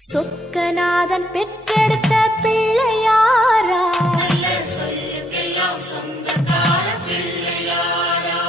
சொக்கநாதன் பெற்றெடுத்த பிள்ளையாரா, சொல்லுக்கெல்லாம் சொந்தக்கார பிள்ளையாரா.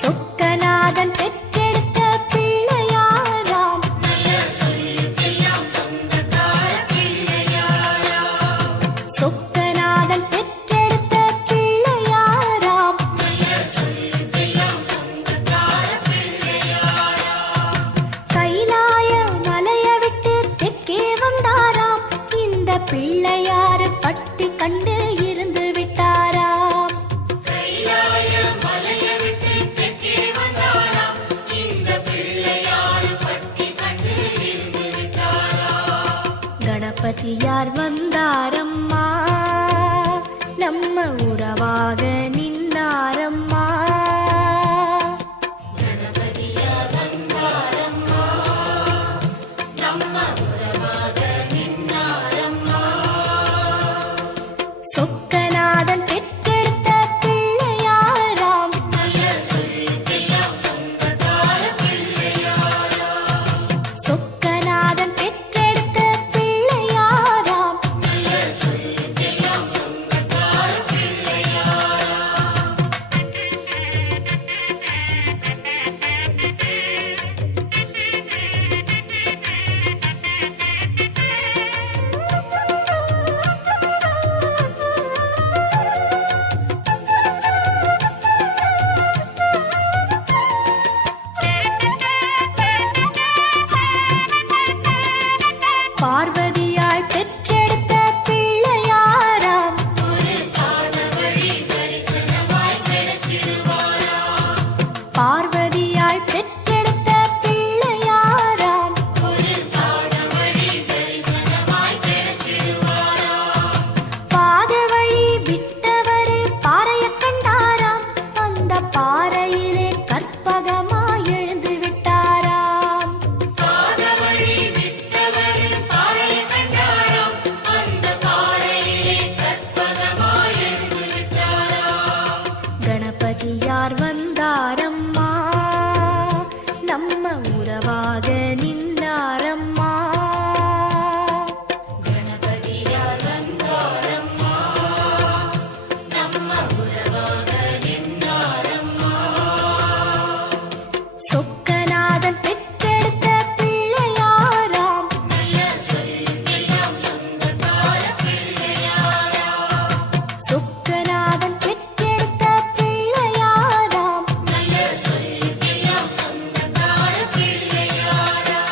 சொக்கநாதன் பெற்றெடுத்த பிள்ளையாராம், சொல்லுக்கெல்லாம் சொந்தக்கார பிள்ளையாரா. சொக்கநாதன் பெற்றெடுத்த பிள்ளையாராம், சொல்லுக்கெல்லாம் சொந்தக்கார பிள்ளையாரா. கைலாய மலைய விட்டு தெற்கே வந்தாராம், இந்த பிள்ளையாரு பட்டி கண்டு இருந்து விட்டாராம். கைலாய மலையை விட்டு தெற்கே வந்தாராம், இந்த பிள்ளையாரு பட்டி கண்டு இருந்து விட்டாரா. கணபதியார் வந்தாரம்மா, நம்ம உறவாக நின்னாரம்மா. கணபதியார் வந்தாரம்மா, நம்ம உறவாக நின்னாரம்மா. சொக்கநாதன் பெற்றெடுத்த பிள்ளையாராம், சொல்லுக்கெல்லாம் சொந்தக்கார பிள்ளையாரா. சொக்கநாதன் பெற்றெடுத்த பிள்ளையாராம், சொல்லுக்கெல்லாம் சொந்தக்கார பிள்ளையாரா. பார்வதியாய் பெற்றெடுத்த பிள்ளையாராம், ஒரு பாத வழி தரிசனமாய் கிடைச்சிடுவாரா. பார்வதியாய் பெற்றெடுத்த பிள்ளையாராம், ஒரு பாத வழி தரிசனமாய் கிடைச்சிடுவாரா. பாத வழி விட்டவரு பாறைய கண்டாராம், அந்த பாறையிலே கற்பகமாய் எழுந்து விட்டாராம். பாத வழி விட்டவர் பாறையை கண்டாராம், அந்த பாறையிலே கற்பகமாய் எழுந்து விட்டாரா. கணபதியார் வந்தாரம்மா, நம்ம உறவாக நின்னாரம்மா. கணபதியார் வந்தாரம்மா, நம்ம உறவாக நின்னாரம்மா. சொக்கநாதன் பெற்றெடுத்த பிள்ளையாராம், சொல்லுக்கெல்லாம் சொந்தக்கார பிள்ளையாரா. சொக்கநாதன் பெற்றெடுத்த பிள்ளையாராம், சொல்லுக்கெல்லாம் சொந்தக்கார பிள்ளையாரா.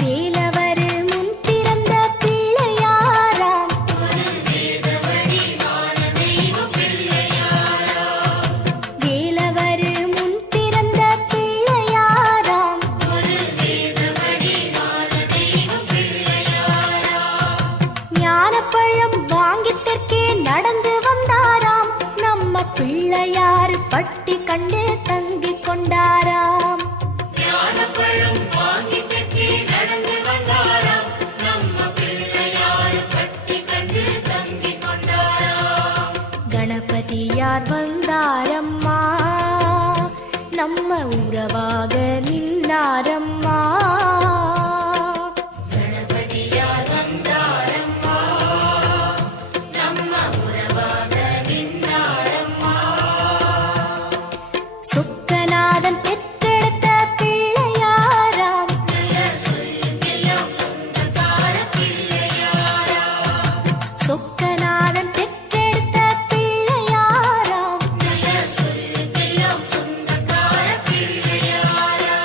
வேலவரு முன் பிறந்த பிள்ளையாராம், ஒரு வேத வடிவான தெய்வ பிள்ளையாரா. வேலவரு முன் பிறந்த பிள்ளையாராம், ஒரு வேத வடிவான தெய்வ பிள்ளையாரா. ஞானப்பழம் வாங்கி தெற்கே நடந்து வந்தாராம், நம்ம பிள்ளையாரு பட்டி கண்டு தங்கிக் கொண்டாராம். ஞானப்பழம் வாங்கி தெற்கே நடந்து வந்தாராம், நம்ம பிள்ளையாரு பட்டி கண்டு தங்கிக் கொண்டாராம். கணபதியார் வந்தாரம்மா, நம்ம உறவாக நின்னாரம்மா. கணபதியார் வந்தாரம்மா, நம்ம உறவாக நின்னாரம்மா. சொக்கநாதன் பெற்றெடுத்த பிள்ளையாராம், சொல்லுக்கெல்லாம் சொந்தக்கார பிள்ளையாரா. சொக்கநாதன் பெற்றெடுத்த பிள்ளையாராம், சொல்லுக்கெல்லாம் சொந்தக்கார பிள்ளையாரா.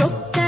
சொக்க